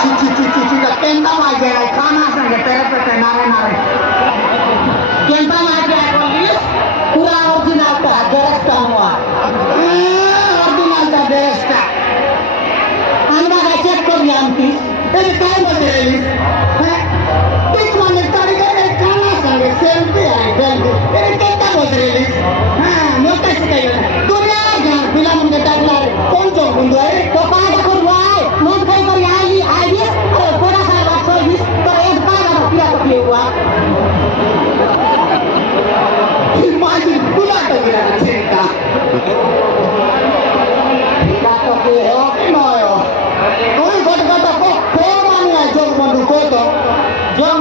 Cici kenta aja kana sange tere nare kenta aja kolis pura original ka deres kamwa original ka deres ka আমরা check করি আমি এই কাই বলে হ্যাঁ ঠিক মানে কারিগরে কানা সঙ্গে সেলফি আই জলদি এই কেটা বলে হ্যাঁ মোটা শিখাই না দুনিয়া জান ফিল্ম মে টাকলার কোন তো বন্ধু আরে তো পা দেখো ভাই মন খাই করি আই और पूरा साल बात सर्विस तो एक बार का पूरा तो हुआ इमेजिन पूरा तो गिरा सेका बात तो हो नो हो कोई गट को फोन मानिया जोग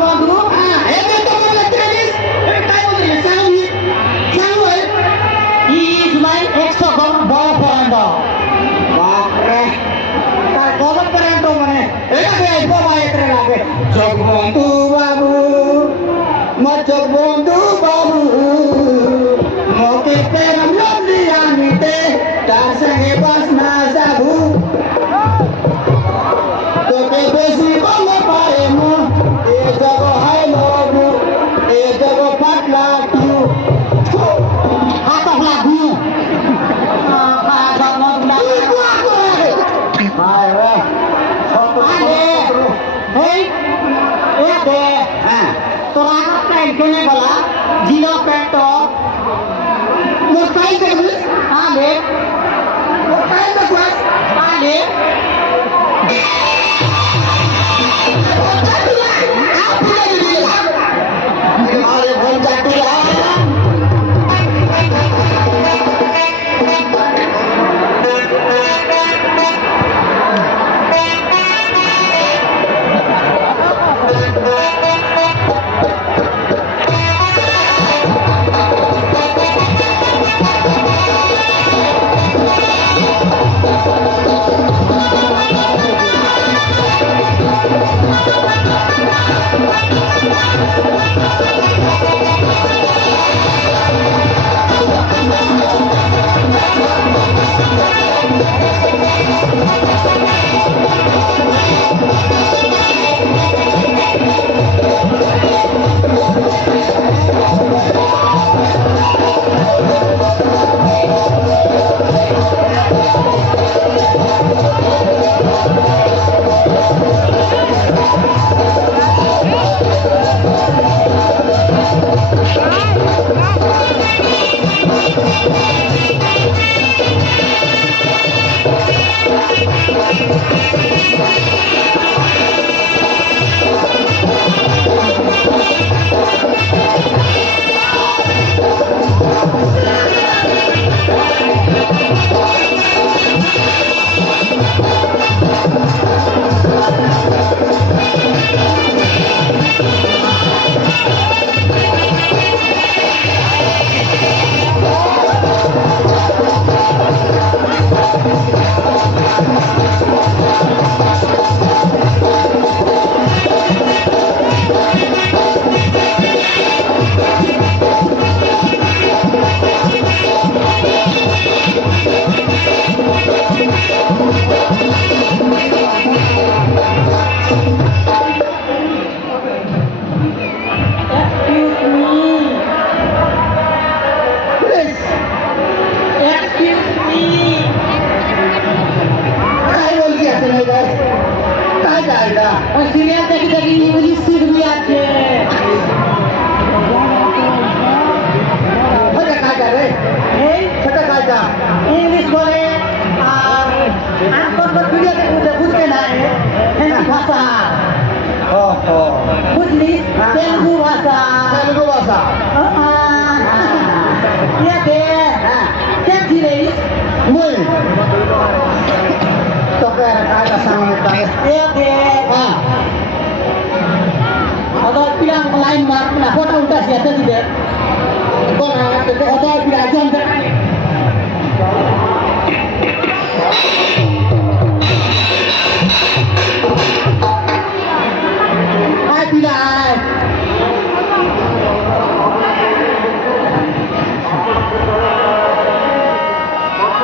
बंधु हां एबे तो बोले तेरिस ए काय बोले सांगी सांगो he is my ex boyfriend बाप रे तार बॉयफ्रेंड तो माने ए बाबा एतरे लागे जगबंधु बाबू म जगबंधु बाबू मोके प्रेम लंदिया नीते तार संगे बस ना जाबू तोके बेसी बंग पाए मो ए जगो हाय लोगू ए जगो पटला तू हाथ लागू हाथ मत लागू हाय रे Hey, deh, orang apa yang kene bala, jino peto, murkai terus, deh, murkai terus, deh. Apa lagi? Ada bonjak tulah.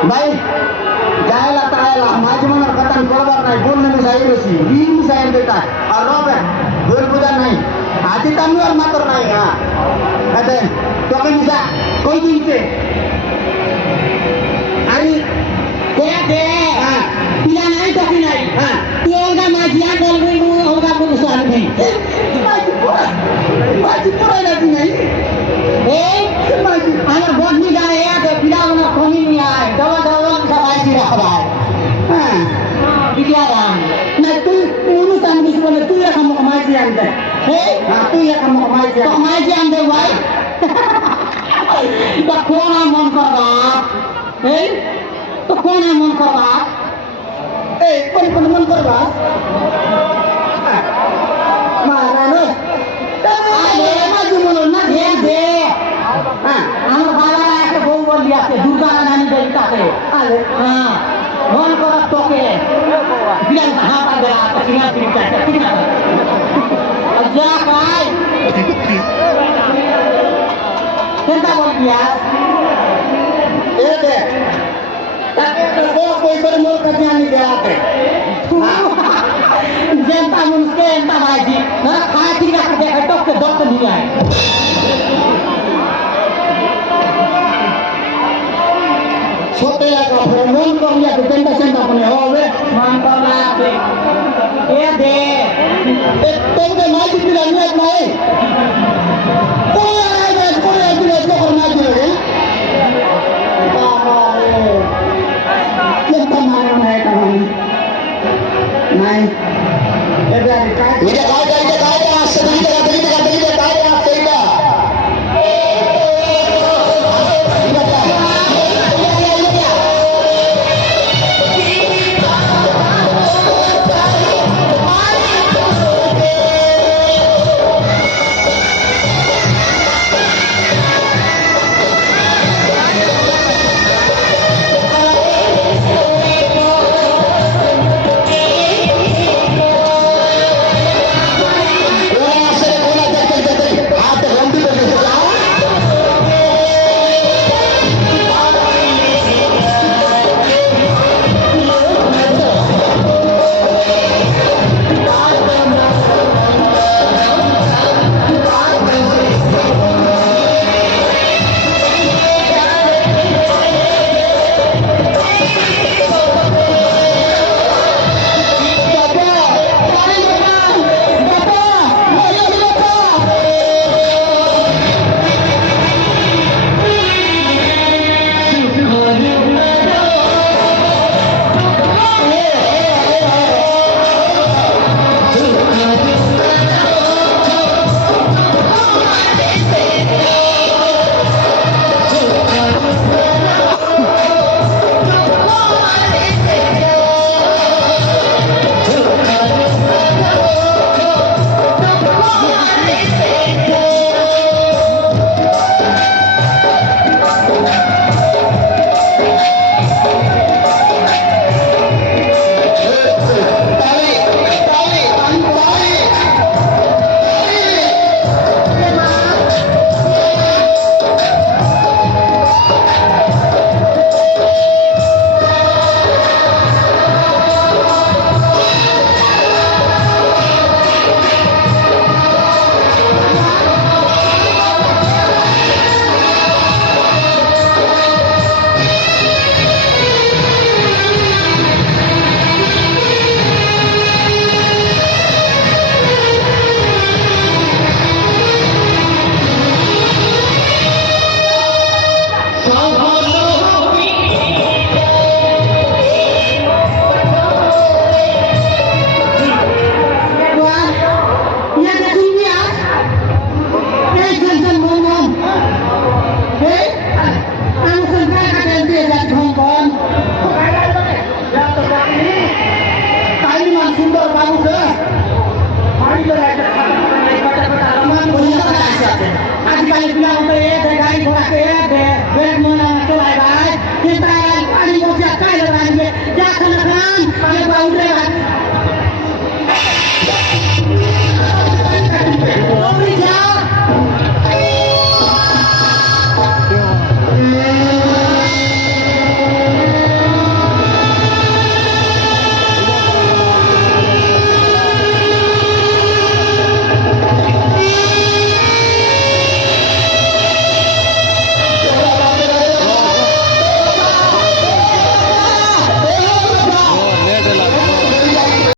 Baik, jalan tak lah, maju mana kata korban নাই বোন মিশাই বেশি রিং মিশাই বেটা আর রবে দোল পূজা নাই হাতি তামু আর মাতর নাই হ্যাঁ আচ্ছা তোকে মিশা কই দিনতে আরে Kaya হ্যাঁ pinanay ko pinay. হ্যাঁ Yung ka magya kolwe mo ang ka mo sa amin. মাঝি পড়াই নাকি নাই Eh, মাঝি আমার বন্ধু গায়ে আছে পিলাও না কমি নি আয় দাওয়া দাওয়া সবাই কি রাখবাই হ্যাঁ বিয়া রাম না তুই অনুষ্ঠান বেশি বলে তুই এখন মাঝি আনতে eh হ্যাঁ তুই এখন মাঝি তো মাই যে আনতে ভাই তো কোন মন করবা eh তো কোন মন করবা এই কোন মন করবা মারানো আরে মাঝি মন না দে দে হ্যাঁ আমার বাবার একটা বউ বলি আছে দুর্গা রানী দেবতাকে আরে হ্যাঁ মন করার তোকে বিরান হাত আগে রাখা কিনা কিনা কিনা যা কাই কেনটা বলবি আর এ দে তাকে তো কই করে মোর কাছে আনি দেয়াতে जनता मुझसे जनता भाई ना खाए ठीक रख दे हटो के दो नहीं आए छोटे का मन कर लिया तो टेंडा सेंडा बने होवे मन कर रहा है ये दे तुम के माई कितनी रहनी है नहीं